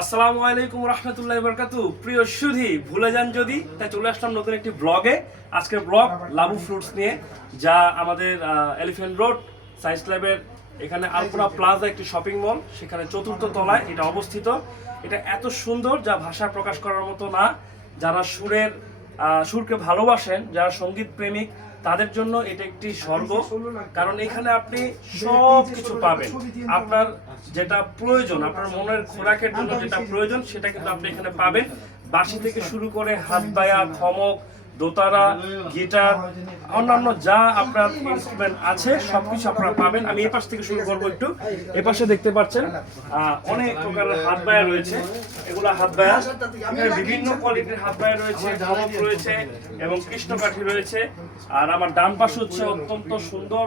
আসসালামু আলাইকুম রহমতুল্লাহি বারাকাতু। প্রিয় সুধী, ভুলে যান যদি, তাই চলে আসলাম নতুন একটি ব্লগে। আজকের ব্লগ লাবু ফ্রুটস নিয়ে, যা আমাদের এলিফ্যান্ট রোড সায়েন্স ল্যাবের এখানে আলপুরা প্লাজা একটি শপিং মল, সেখানে চতুর্থ তলায় এটা অবস্থিত। এটা এত সুন্দর যা ভাষা প্রকাশ করার মতো না। যারা সুরকে ভালোবাসেন, যারা সঙ্গীত প্রেমিক, তাদের জন্য এটা একটি স্বর্গ। কারণ এখানে আপনি সব কিছু পাবেন। আপনার যেটা প্রয়োজন, আপনার মনের খোরাকের জন্য যেটা প্রয়োজন, সেটা কিন্তু আপনি এখানে পাবেন। বাঁশি থেকে শুরু করে হাত বায়া, খমক, দোতারা, গিটার, অন্যান্য যা আপনার ইনস্ট্রুমেন্ট আছে সবকিছু আপনারা পাবেন। আমি এই পাশ থেকে শুরু করবো একটু। এই পাশে দেখতে পাচ্ছেন অনেক প্রকারের হাত বায়া রয়েছে। এগুলা হাত বায়া, এখানে বিভিন্ন কোয়ালিটির হাত বায়া রয়েছে, খমক রয়েছে এবং কৃষ্ণকাঠি রয়েছে। আর আমার ডান পাশে হচ্ছে অত্যন্ত সুন্দর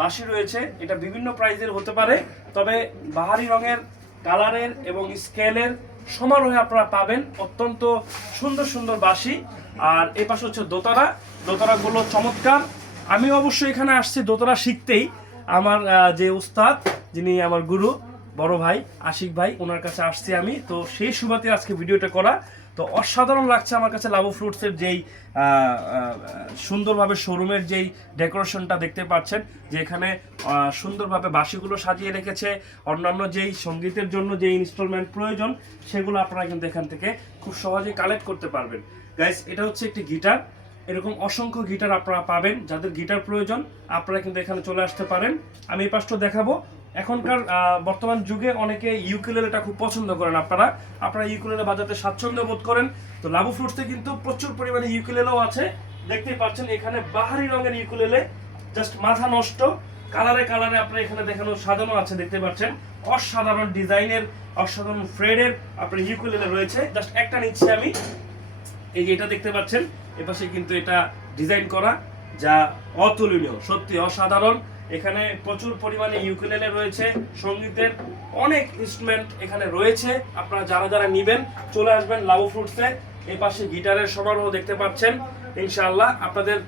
বাঁশি রয়েছে। এটা বিভিন্ন প্রাইজের হতে পারে, তবে বাহারি রঙের, কালারের এবং স্কেলের সমারোহে আপনারা পাবেন অত্যন্ত সুন্দর সুন্দর বাঁশি। আর এই পাশে হচ্ছে দোতারাগুলো চমৎকার। আমি অবশ্যই এখানে আসছি দোতারা শিখতেই। আমার যে উস্তাদ, যিনি আমার গুরু, বড় ভাই আশিক ভাই, ওনার কাছে আসছি আমি। তো সেই সুবাদে আজকে ভিডিওটা করা। তো অসাধারণ লাগছে আমার কাছে লাবু ফ্রুটসের যেই সুন্দরভাবে শোরুমের যেই ডেকোরেশনটা দেখতে পাচ্ছেন, যে এখানে সুন্দরভাবে বাঁশিগুলো সাজিয়ে রেখেছে। অন্যান্য যেই সঙ্গীতের জন্য যে ইনস্টলমেন্ট প্রয়োজন, সেগুলো আপনারা কিন্তু এখান থেকে খুব সহজেই কালেক্ট করতে পারবেন। গাইস, এটা হচ্ছে একটি গিটার। এরকম অসংখ্য গিটার আপনারা পাবেন। যাদের গিটার প্রয়োজন, আপনারা কিন্তু এখানে চলে আসতে পারেন। আমি এই পাশটা দেখাবো। এখনকার বর্তমান যুগে অনেকে ইউকেলেলেটা খুব পছন্দ করেন। আপনারা ইউকেলেলে বাজাতে স্বাচ্ছন্দ্য বোধ করেন। তো লাবু ফ্রুটসে কিন্তু প্রচুর পরিমাণে ইউকেলেলেও আছে। দেখতেই পাচ্ছেন এখানে বাহারি রঙের ইউকেলেলে, জাস্ট মাথা নষ্ট। কালারে কালারে আপনার এখানে দেখানো সাজানো আছে, দেখতে পাচ্ছেন অসাধারণ ডিজাইনের, অসাধারণ ফ্রেডের আপনার ইউকেলেলে রয়েছে। জাস্ট একটা নিচ্ছি আমি। এই যে এটা দেখতে পাচ্ছেন, এপাশে কিন্তু এটা ডিজাইন করা, যা অতুলনীয়, সত্যি অসাধারণ। এখানে প্রচুর পরিমাণে ইউকেলেলে রয়েছে, সঙ্গীতের অনেক ইনস্ট্রুমেন্ট এখানে রয়েছে। আপনারা যারা যারা নেবেন, চলে আসবেন লাবু ফ্রুটসে। এই পাশে গিটারের সমারোহ দেখতে পাচ্ছেন। ইনশাআল্লাহ আপনাদের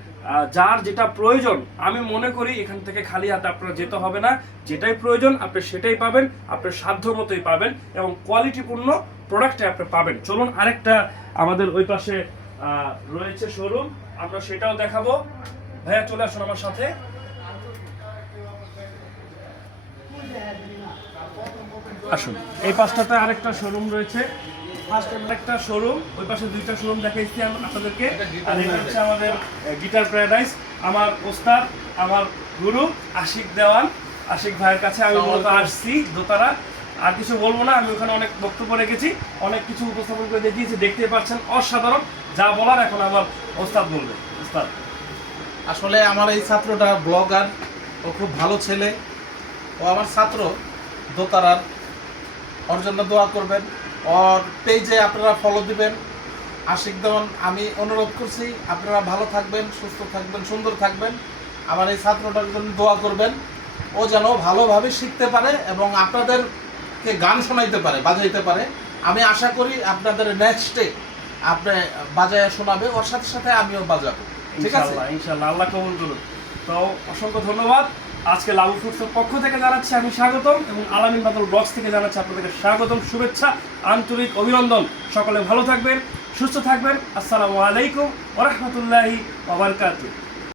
যার যেটা প্রয়োজন, আমি মনে করি এখান থেকে খালি হাতে আপনারা যেতে হবে না। যেটাই প্রয়োজন আপনি সেটাই পাবেন, আপনার সাধ্য মতোই পাবেন এবং কোয়ালিটিপূর্ণ প্রোডাক্টে আপনি পাবেন। চলুন আরেকটা আমাদের ওই পাশে রয়েছে শোরুম, আমরা সেটাও দেখাবো। ভাইয়া চলে আসুন আমার সাথে। আসুন, এই পাশটাতে আরেকটা শোরুম রয়েছে। একটা শোরুম, ওই পাশে দুইটা শোরুম দেখাইছি আপনাদেরকে। আর এটা হচ্ছে আমাদের গিটার প্যারাডাইস। আমার ওস্তাদ, আমার গুরু আশিক দেওয়ান, আশিক ভাইয়ের কাছে আমি মূলত আসছি দোতারা। আর কিছু বলবো না, আমি ওখানে অনেক বক্তব্য রেখেছি, অনেক কিছু উপস্থাপন করে দেখিয়েছি, দেখতে পাচ্ছেন অসাধারণ। যা বলার এখন আমার ওস্তাদ বলবে। ওস্তাদ, আসলে আমার এই ছাত্রটা ব্লগার, ও খুব ভালো ছেলে, ও আমার ছাত্র দোতারার। ওর জন্য দোয়া করবেন, ওর পেজে আপনারা ফলো দিবেন। আশিক দেওয়ান, আমি অনুরোধ করছি আপনারা ভালো থাকবেন, সুস্থ থাকবেন, সুন্দর থাকবেন। আমার এই ছাত্রটার জন্য দোয়া করবেন, ও যেন ভালোভাবে শিখতে পারে এবং আপনাদেরকে গান শোনাইতে পারে, বাজাইতে পারে। আমি আশা করি আপনাদের নেক্সটে আপনি বাজায় শোনাবে, ওর সাথে সাথে আমিও বাজাবো। ঠিক আছে, ইনশাআল্লাহ, আল্লাহ কবুল করুন। তো অসংখ্য ধন্যবাদ। আজকে লাবু ফ্রুটসের পক্ষ থেকে জানাচ্ছি আমি স্বাগতম, এবং আলামিন বাদল ব্লগস থেকে জানাচ্ছি আপনাদেরকে স্বাগতম, শুভেচ্ছা, আন্তরিক অভিনন্দন। সকলে ভালো থাকবেন, সুস্থ থাকবেন। আসসালামু আলাইকুম ওয়া রাহমাতুল্লাহি ওয়া বারাকাতুহু।